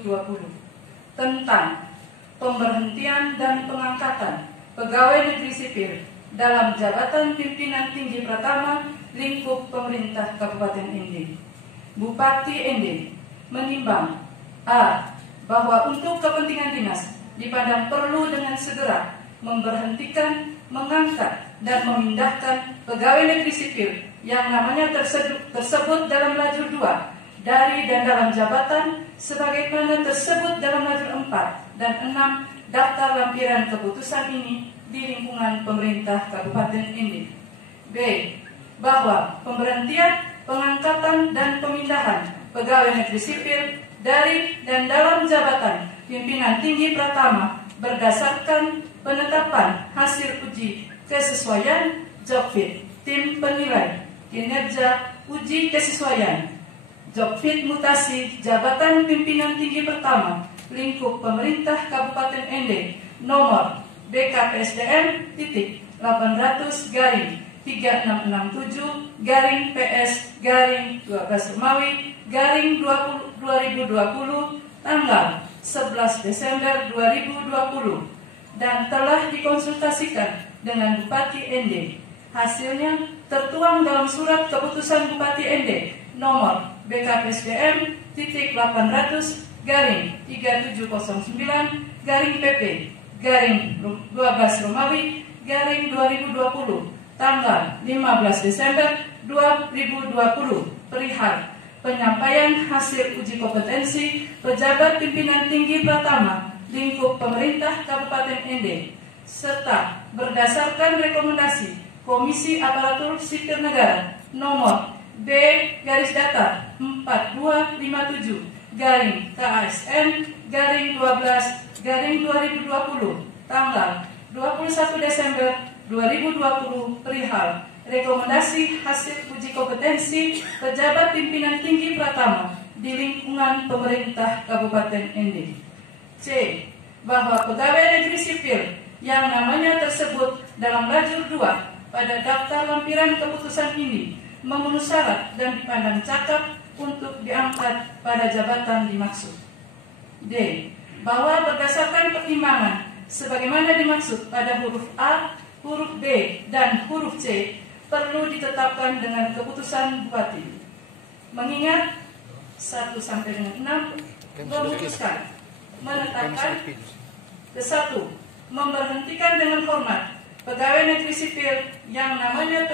2 tentang pemberhentian dan pengangkatan pegawai negeri sipil dalam jabatan pimpinan tinggi pertama lingkup pemerintah Kabupaten Ende. Bupati Ende menimbang A. Bahwa untuk kepentingan dinas dipandang perlu dengan segera memberhentikan, mengangkat, dan memindahkan pegawai negeri sipil yang namanya tersebut dalam lajur 2 dari dan dalam jabatan sebagaimana tersebut dalam lajur 4 dan 6 daftar lampiran keputusan ini di lingkungan pemerintah Kabupaten Ende. B. Bahwa pemberhentian, pengangkatan, dan pemindahan pegawai negeri sipil dari dan dalam jabatan pimpinan tinggi pertama berdasarkan penetapan hasil uji kesesuaian Jobfit tim penilai kinerja uji kesesuaian Jobfit mutasi jabatan pimpinan tinggi pertama lingkup pemerintah Kabupaten Ende nomor BKPSDM titik 800/3667 PS 12 Romawi 2020 tanggal 11 Desember 2020 dan telah dikonsultasikan dengan Bupati Ende. Hasilnya tertuang dalam surat keputusan Bupati Ende nomor BKPSDM titik 800/3709 PP 12 Romawi 2020 tanggal 15 Desember 2020 perihal penyampaian hasil uji kompetensi pejabat pimpinan tinggi pertama lingkup pemerintah Kabupaten Ende serta berdasarkan rekomendasi Komisi Aparatur Sipil Negara nomor B-KSN-12/12/2020 tanggal 21 Desember 2020 perihal rekomendasi hasil uji kompetensi pejabat pimpinan tinggi pertama di lingkungan pemerintah Kabupaten Ende. C. Bahwa pegawai negeri sipil yang namanya tersebut dalam lajur 2 pada daftar lampiran keputusan ini memenuhi syarat dan dipandang cakap untuk diangkat pada jabatan dimaksud. D. Bahwa berdasarkan pertimbangan sebagaimana dimaksud pada huruf A, huruf B, dan huruf C perlu ditetapkan dengan keputusan Bupati. Mengingat 1 sampai dengan 6 memutuskan menetapkan ke-1 memberhentikan dengan hormat pegawai negeri sipil yang namanya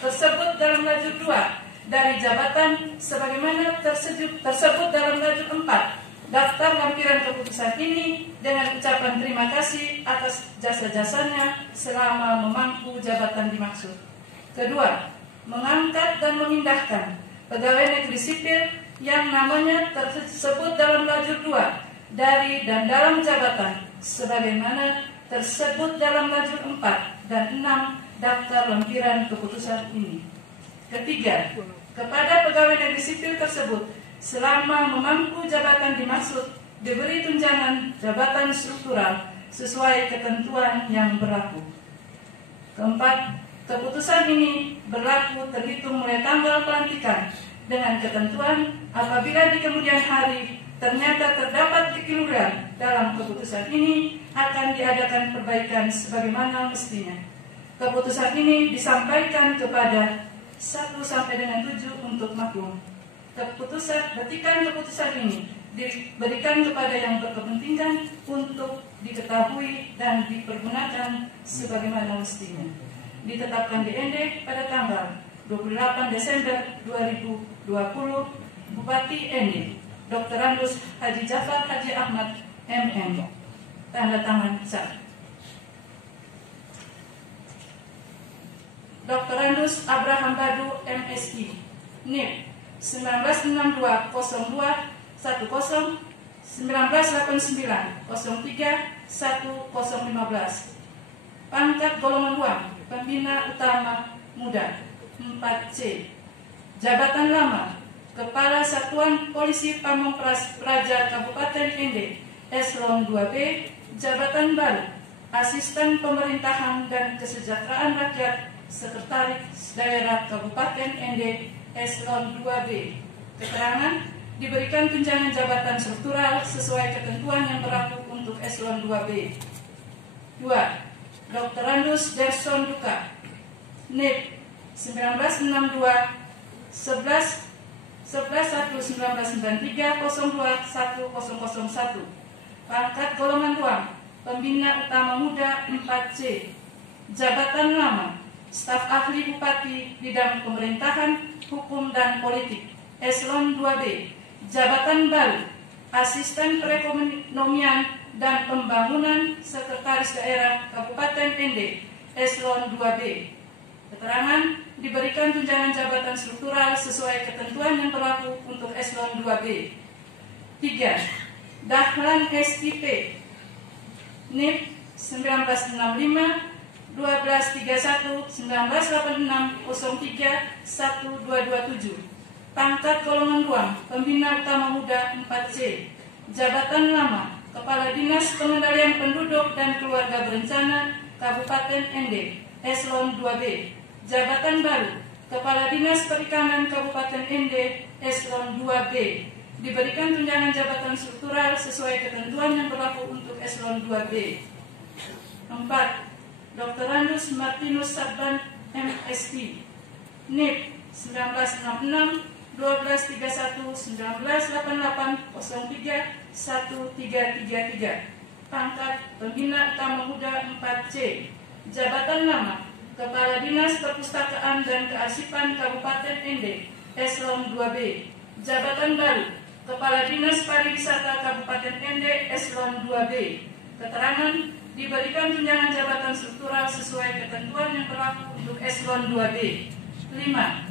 tersebut dalam lajur 2 dari jabatan sebagaimana tersebut dalam lajur 4 daftar lampiran keputusan ini dengan ucapan terima kasih atas jasa-jasanya selama memangku jabatan dimaksud. Kedua, mengangkat dan memindahkan pegawai negeri sipil yang namanya tersebut dalam lajur 2 dari dan dalam jabatan sebagaimana tersebut dalam lajur 4 dan 6 daftar lampiran keputusan ini. Ketiga, kepada pegawai negeri sipil tersebut selama memangku jabatan dimaksud diberi tunjangan jabatan struktural sesuai ketentuan yang berlaku. Keempat, keputusan ini berlaku terhitung mulai tanggal pelantikan dengan ketentuan apabila di kemudian hari ternyata terdapat kekeliruan dalam keputusan ini akan diadakan perbaikan sebagaimana mestinya. Keputusan ini disampaikan kepada 1 sampai dengan 7 untuk maklum. Petikan keputusan ini diberikan kepada yang berkepentingan untuk diketahui dan dipergunakan sebagaimana mestinya. Ditetapkan di Ende pada tanggal 28 Desember 2020, Bupati Ende, Dr. Andus Haji Jafar Haji Ahmad, MM. Tanda tangan sah. Dr. Andus Abraham Badu, MSI, NIP 1962-02-10 1989-03-1015. Pangkat golongan uang Pembina Utama Muda 4C. Jabatan lama Kepala Satuan Polisi Pamong Praja Kabupaten Ende Eselon 2B. Jabatan baru Asisten Pemerintahan dan Kesejahteraan Rakyat Sekretaris Daerah Kabupaten ND Eselon 2B. Keterangan: diberikan tunjangan jabatan struktural sesuai ketentuan yang berlaku untuk Eselon 2B. 2. Dr. Randus Derson Duka, NIP 1962 11 1 1993 02 1001. Pangkat golongan ruang Pembina Utama Muda 4C. Jabatan lama Staf Ahli Bupati Bidang Pemerintahan, Hukum dan Politik Eselon 2B. Jabatan baru Asisten Perekonomian dan Pembangunan Sekretaris Daerah Kabupaten ND Eselon 2B. Keterangan: diberikan tunjangan jabatan struktural sesuai ketentuan yang berlaku untuk Eselon 2B. 3. Dahlan SIP, NIP 1965 1231 1986 03 1227. Pangkat golongan ruang Pembina Utama Muda 4C. Jabatan lama Kepala Dinas Pengendalian Penduduk dan Keluarga Berencana Kabupaten ND Eselon 2B. Jabatan baru Kepala Dinas Perikanan Kabupaten ND Eselon 2B. Diberikan tunjangan jabatan struktural sesuai ketentuan yang berlaku untuk Eselon 2B. 4. Dr. Randus Martinus Sabban MSc, NIP 1966 1231 1988 03 1333. Pangkat Pembina Utama Muda 4C. Jabatan lama Kepala Dinas Perpustakaan dan Kearsipan Kabupaten ND Eselon 2B. Jabatan baru Kepala Dinas Pariwisata Kabupaten ND Eselon 2B. Keterangan: diberikan tunjangan jabatan struktural sesuai ketentuan yang berlaku untuk Eselon 2B. 5.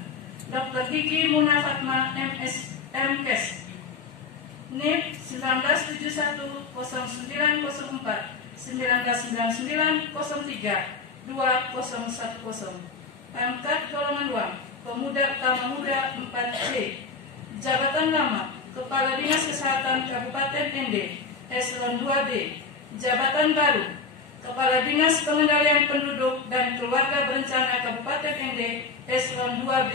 Dr. Gigi Muna Fatma MS MKes, NIP 1971 0904 1999 03 2010. Pangkat golongan ruang Pemuda Utama Muda 4C. Jabatan lama Kepala Dinas Kesehatan Kabupaten ND Eselon 2B. Jabatan baru Kepala Dinas Pengendalian Penduduk dan Keluarga Berencana Kabupaten ND Eselon 2B.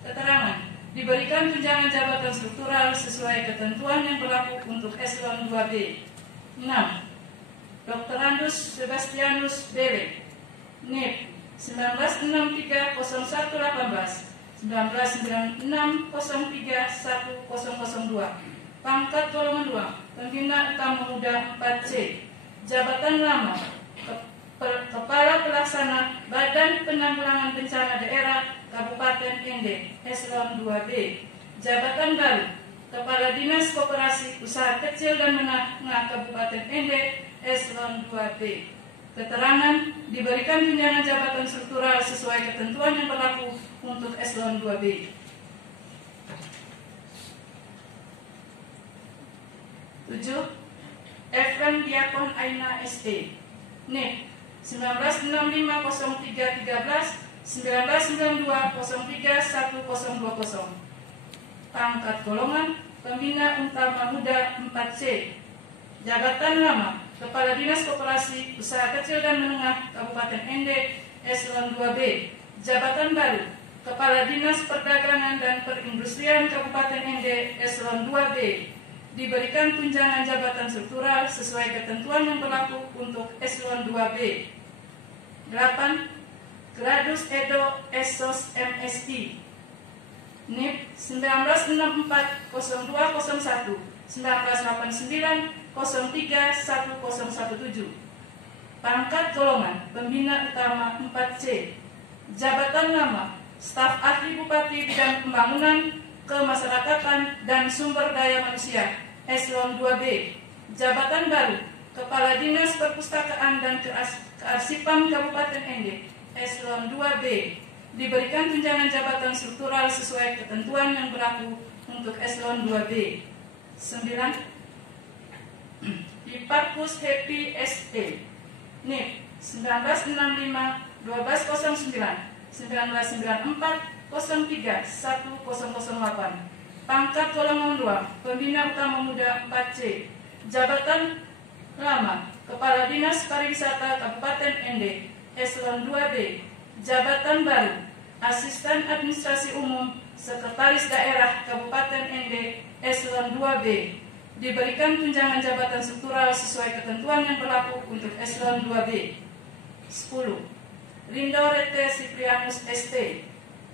Keterangan: diberikan tunjangan jabatan struktural sesuai ketentuan yang berlaku untuk Eselon 2B. 6. Dr. Randus Sebastianus Bele, NIP 1963 0118 1996 03 1002. Pangkat golongan ruang Pembina Utama Muda 4C. Jabatan lama Kepala Pelaksana Badan Penanggulangan Bencana Daerah Kabupaten ND Eselon 2B. Jabatan baru Kepala Dinas Koperasi Usaha Kecil dan Menengah Kabupaten ND Eselon 2B. Keterangan: diberikan tunjangan jabatan struktural sesuai ketentuan yang berlaku untuk Eselon 2B. 7. Efrem Diakon Aina SE, NIP 1965 03 13 1992 03 1020. Pangkat golongan Pembina Utama Muda 4C. Jabatan lama Kepala Dinas Koperasi Usaha Kecil dan Menengah Kabupaten ND Eselon 2B. Jabatan baru Kepala Dinas Perdagangan dan Perindustrian Kabupaten ND Eselon 2B. Diberikan tunjangan jabatan struktural sesuai ketentuan yang berlaku untuk Eselon 2B. 8. Gladus Edo Esos MSI, NIP 1964 0201 1989 03 1017. Pangkat golongan Pembina Utama 4C. Jabatan lama Staf Ahli Bupati Bidang Pembangunan, Kemasyarakatan dan Sumber Daya Manusia Eselon 2B. Jabatan baru Kepala Dinas Perpustakaan dan Kearsipan Kabupaten ND Eselon 2B. Diberikan tunjangan jabatan struktural sesuai ketentuan yang berlaku untuk Eselon 2B. 9. Hiparkus Happy SE, NIP 1965 1209 1994 03 1008. Pangkat golongan 2 Pembina Utama Muda 4C. Jabatan lama Kepala Dinas Pariwisata Kabupaten Ende, Eselon 2B. Jabatan baru, Asisten Administrasi Umum, Sekretaris Daerah Kabupaten Ende, Eselon 2B. Diberikan tunjangan jabatan struktural sesuai ketentuan yang berlaku untuk Eselon 2B. 10. Rindo Rete Siprianus ST,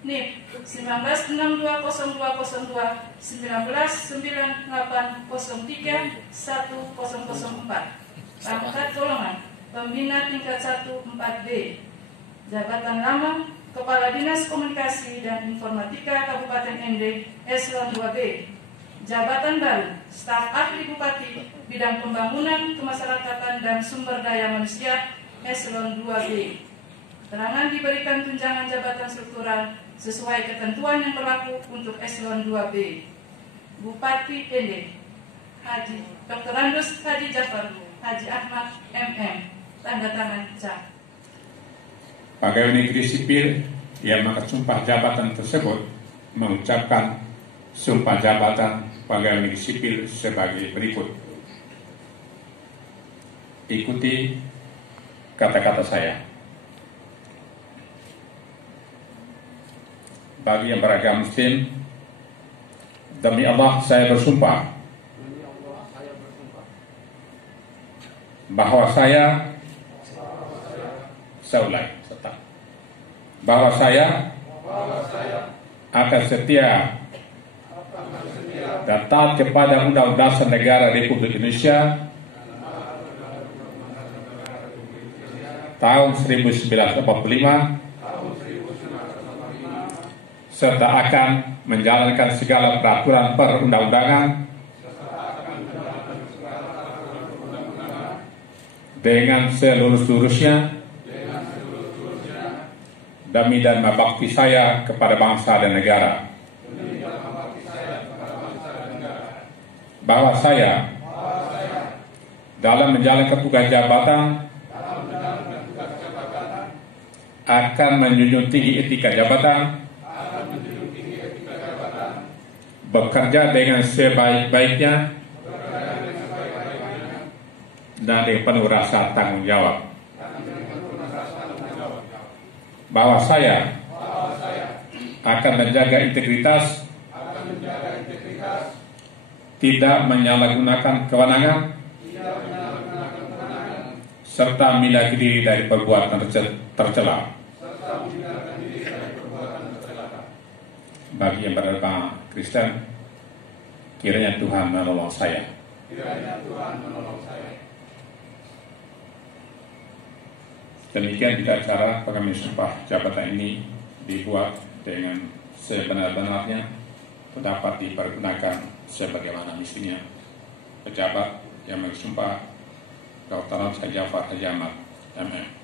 NIP 19620202 1998031004. Pangkat golongan Pembina tingkat 1 4B. Jabatan lama Kepala Dinas Komunikasi dan Informatika Kabupaten Ende, Eselon 2B. Jabatan baru Staf Ahli Bupati Bidang Pembangunan Kemasyarakatan dan Sumber Daya Manusia, Eselon 2B. Keterangan diberikan tunjangan jabatan struktural sesuai ketentuan yang berlaku untuk Eselon 2B. Bupati Ende, Haji Dr. Randus Haji Jafar Haji Ahmad MM. Tanda tangan Cak. Pegawai negeri sipil yang mendapat sumpah jabatan tersebut mengucapkan sumpah jabatan pegawai negeri sipil sebagai berikut. Ikuti kata-kata saya. Bagi yang beragama Muslim, demi Allah saya bersumpah bahwa saya akan setia dan taat kepada Undang-Undang Dasar Negara Republik Indonesia tahun 1945 serta akan menjalankan segala peraturan perundang-undangan dengan seluruh-seluruhnya demi dan mengabdi saya kepada bangsa dan negara. Bahwa saya dalam menjalankan tugas jabatan akan menjunjung tinggi etika jabatan, bekerja dengan sebaik-baiknya dan dengan penuh rasa tanggung jawab. Bahwa saya akan menjaga integritas, tidak menyalahgunakan kewenangan, serta menjaga diri dari perbuatan tercela. Bagi yang beragama Kristen, kiranya Tuhan menolong saya. Demikian juga cara pengambilan sumpah jabatan ini dibuat dengan sebenar-benarnya, dapat dipergunakan sebagaimana mestinya. Pejabat yang bersumpah Dr. Haji Jafar Haji Ahmad MM.